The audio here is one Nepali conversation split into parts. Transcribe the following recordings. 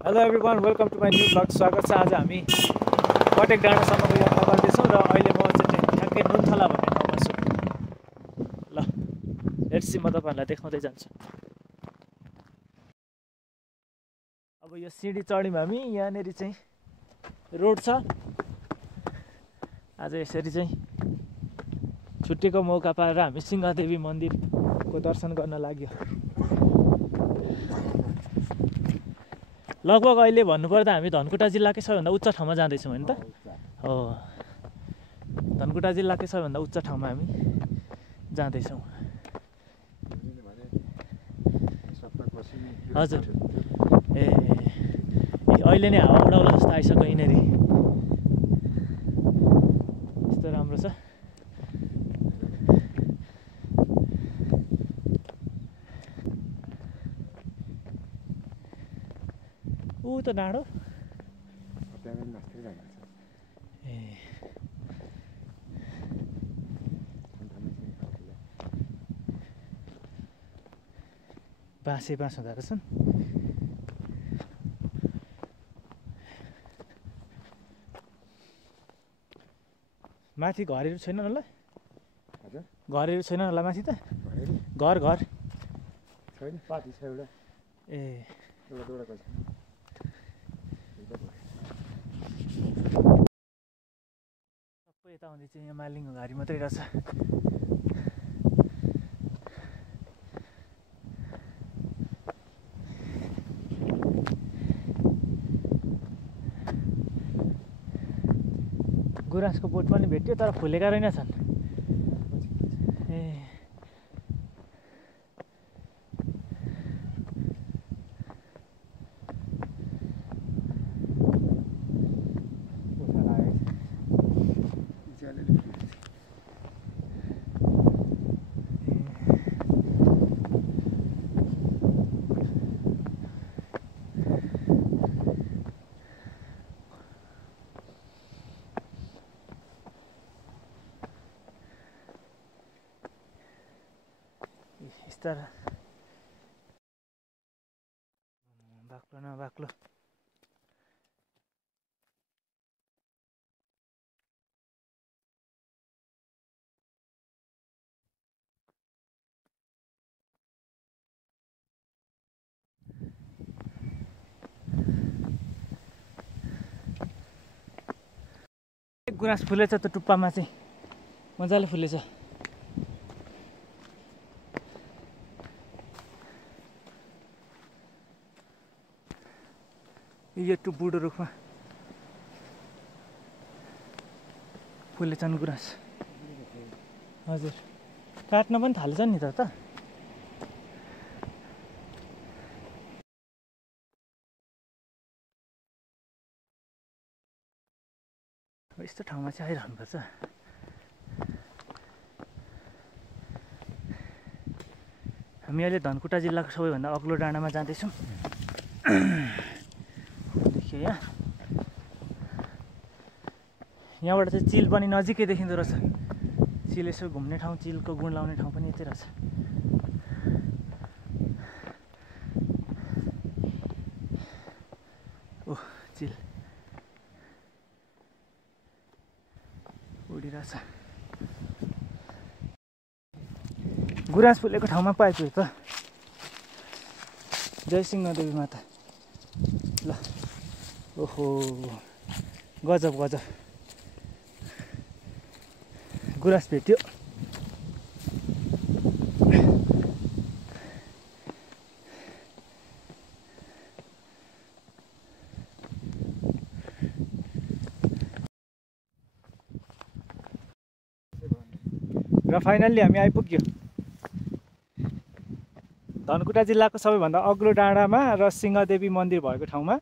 Hello everyone, welcome to my new blog. स्वागत छ। आज हामी पटेक डाँडासम्मको यात्रा गर्दैछौँ र अहिले म चाहिँ ठ्याक्कै नुनथला भन्ने ठाउँमा छु। ल लेट्स सी, म तपाईँहरूलाई देखाउँदै जान्छु। अब यो सिँढी चढ्यौँ हामी। यहाँनिर चाहिँ रोड छ। आज यसरी चाहिँ छुट्टीको मौका पाएर हामी सिंहदेवी मन्दिरको दर्शन गर्न लाग्यो। लगभग अहिले भन्नुपर्दा हामी धनकुटा जिल्लाकै सबैभन्दा उच्च ठाउँमा जाँदैछौँ होइन त? हो, धनकुटा जिल्लाकै सबैभन्दा उच्च ठाउँमा हामी जाँदैछौँ। हजुर, ए अहिले नै हावा उडाउला जस्तो आइसक्यो यिनीहरू। यस्तो राम्रो छ। ऊ त डाँडो ए बाँसे बाँस हुँदो रहेछन्। माथि घरहरू छैन होला? घरहरू छैन होला माथि त? घर छैन, पार्टी छ एउटा। ए सबै यता आउँदै चाहिँ यहाँ मालिङको घारी मात्रै रहेछ। गुराँसको बोट पनि भेट्यो, तर फुलेका रहेनछन्। ए यस्ता बाक्लो न बाक्लो। गुराँस फुलेछ त टुप्पामा चाहिँ मजाले फुलेछ। यो बुढो रुखमा फुलेछन् गुराँस। हजुर, काट्न पनि थाल्छ नि त। यस्तो ठाउँमा चाहिँ आइरहनुपर्छ। हामी अहिले धनकुटा जिल्लाको सबैभन्दा अग्लो डाँडामा जाँदैछौँ। देखियो यहाँबाट चाहिँ चिल पनि नजिकै देखिँदो रहेछ। चिल यसो घुम्ने ठाउँ, चिलको गुण लाउने ठाउँ पनि यतै रहेछ। ओह, चिल उडिरहेछ। गुराँस फुलेको ठाउँमा पो आइपुग्यो त। जय सिंहदेवी माता। ल, ओहो, गजब गजब गुराँस भेट्यो। र फाइनल्ली हामी आइपुग्यो धनकुटा जिल्लाको सबैभन्दा अग्लो डाँडामा र सिंहदेवी मन्दिर भएको ठाउँमा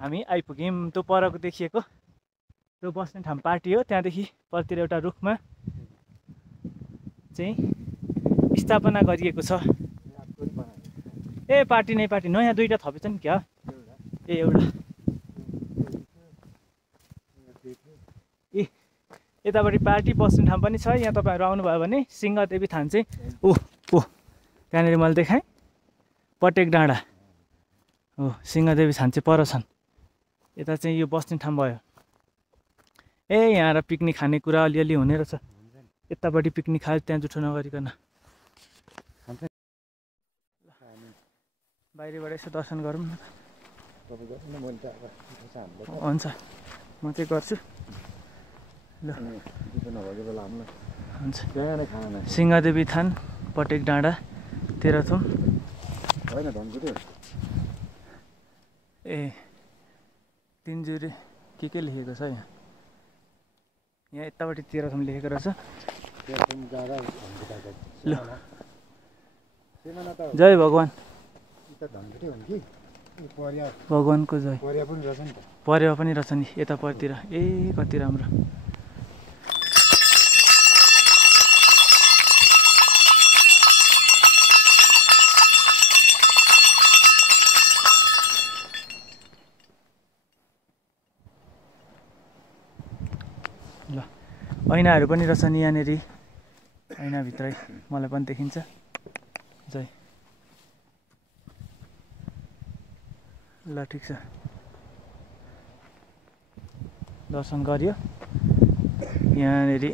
हामी आइपुग्यौँ। त्यो परको देखिएको त्यो बस्ने ठाउँ पार्टी हो। त्यहाँदेखि परतिर एउटा रुखमा चाहिँ स्थापना गरिएको छ। ए पार्टी नै पार्टी, नयाँ दुईवटा थपेछन् क्या? ए एउटा ए यतापट्टि पार्टी बस्ने ठाउँ पनि छ। यहाँ तपाईँहरू आउनुभयो भने सिंहदेवी थान चाहिँ ओह त्यहाँनिर मैले देखाएँ पटेक डाँडा हो सिंहदेवी छान्चे पर छन् यता चाहिँ यो बस्ने ठाउँ भयो ए यहाँ र पिकनिक खाने कुरा अलिअलि हुने रहेछ यतापट्टि पिकनिक खायो त्यहाँ जुठो नगरिकन बाहिरबाट यसो दर्शन गरौँ न हुन्छ म चाहिँ गर्छु ल हुन्छ सिंहदेवी थान पटेक डाँडा तेह्रथुम ए तिनजुरे के लेखेको छ यहाँ यहाँ यतापट्टि तेह्रथुम लेखेको रहेछ ल जय भगवान् भगवानको जय परेवा पनि रहेछ नि यतापट्टितिर ए कति राम्रो ल ऐनाहरू पनि रहेछ नि यहाँनिर ऐनाभित्रै मलाई पनि देखिन्छ जय ल ठिक छ दर्शन गरियो यहाँनिर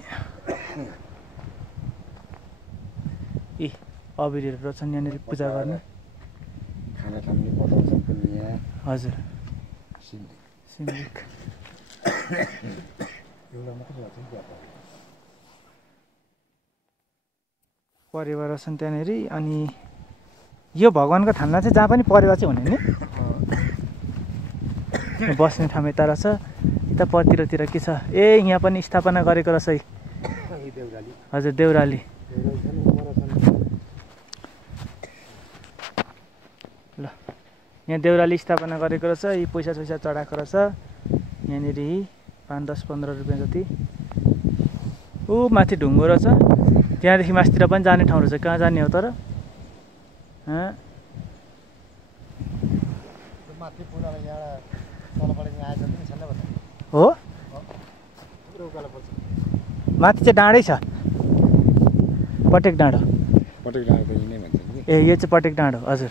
ए अबिरहरू रहेछन् यहाँनिर पूजा गर्ने हजुर सिन्धिक परेवा रहेछन् त्यहाँनिर अनि यो भगवान्को थानमा चाहिँ जहाँ पनि परेवा चाहिँ हुने नि बस्ने ठाउँ यता रहेछ यता पतिरतिर के छ ए यहाँ पनि स्थापना गरेको रहेछ है हजुर देउराली ल यहाँ देउराली स्थापना गरेको रहेछ यी पैसा सैसा चढाएको रहेछ यहाँनिर 5, 10, 15 रुपियाँ जति ऊ माथि ढुङ्गो रहेछ त्यहाँदेखि मास्तिर पनि जाने ठाउँ रहेछ कहाँ जाने हो तर हो माथि चाहिँ डाँडै छ पटेक डाँडो ए यो चाहिँ पटेक डाँडो हजुर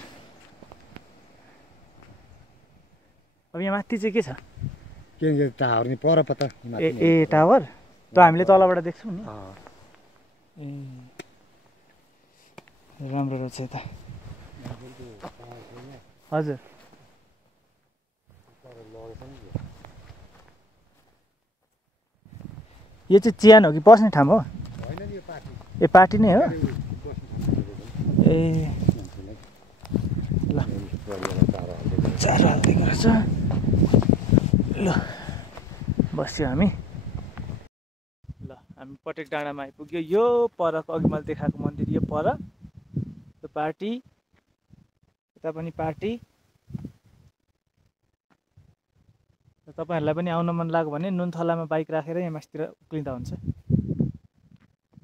अब यहाँ माथि चाहिँ के छ टावर नि पर पता ए टावर त हामीले तलबाट देख्छौँ नि ए राम्रो रहेछ यता हजुर यो चाहिँ चियान हो कि बस्ने ठाउँ हो ए पार्टी नै हो ए ल चारो हालिदिएको रहेछ ल बस्यो हामी ल हामी पटेक डाँडामा आइपुग्यो यो परको अघि मैले देखाएको मन्दिर यो पर यो पार्टी यता पनि पार्टी तपाईँहरूलाई पनि आउन मन लाग्यो भने नुनथलामा बाइक राखेर यहाँ मास्तिर उक्लिँदा हुन्छ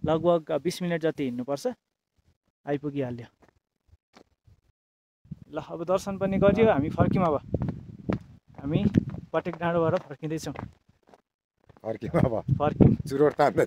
लगभग 20 मिनट जति हिँड्नुपर्छ आइपुगिहाल्यो ल अब दर्शन पनि गरियो हामी फर्क्यौँ अब हामी पटेक डाँडोबाट फर्किँदैछौँ फर्क्यौँ चुरोट तान्दै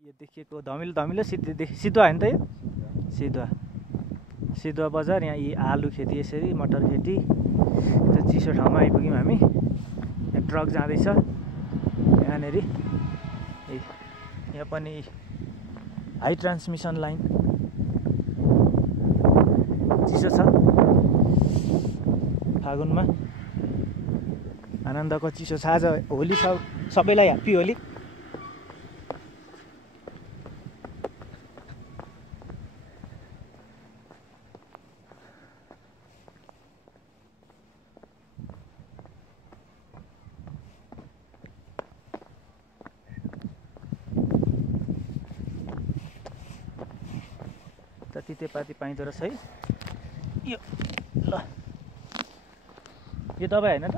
यो देखिएको धमिलो धमिलो सिधुवा होइन त यो सिधुवा बजार यहाँ यी आलु खेती यसरी मटर खेती त्यो चिसो ठाउँमा आइपुग्यौँ हामी यहाँ ट्रक जाँदैछ यहाँनिर यहाँ पनि हाई ट्रान्समिसन लाइन चिसो छ फागुनमा आनन्दको चिसो छ आज होली छ सबैलाई ह्याप्पी होली तितेपाती पाइँदो रहेछ है यो ल यो दबाई होइन त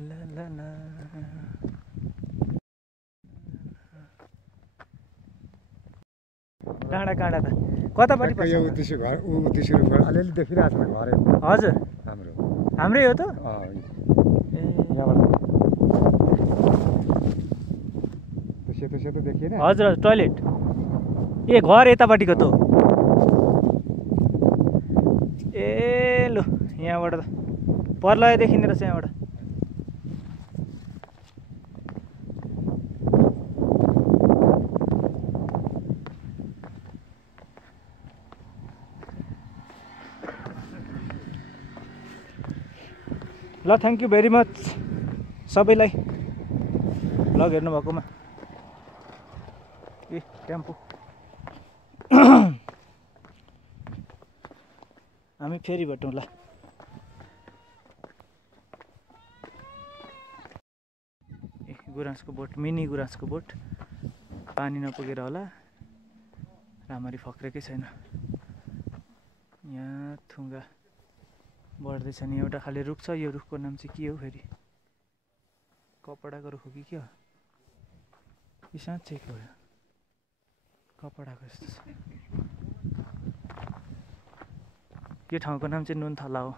ल ल डाँडा काँडा त कतापट्टि पर्छ यो उद्देश्य घर उद्देश्य अलिअलि देखिरहेको छ घर हजुर हाम्रो हाम्रै हो त ए यहाँबाट सेतो सेतो देखिएन हजुर हजुर टोइलेट ए घर यतापट्टिको त ए लु यहाँबाट त पर्लय देखिने रहेछ यहाँबाट ल थ्याङ्क यू भेरी मच सबैलाई भ्लग हेर्नु भएकोमा ए टेम्पो हामी फेरि भेटौँ ल ए गुराँसको बोट मिनी गुराँसको बोट पानी नपुगेर होला राम्ररी फक्रेकै छैन यहाँ थुङ्गा बढ्दैछ नि एउटा खाले रुख छ यो रुखको नाम चाहिँ के हो फेरि कपडाको रुख हो कि के हो कि साँच्चैको हो कपडाको जस्तो छ यो ठाउँको नाम चाहिँ नुनथला हो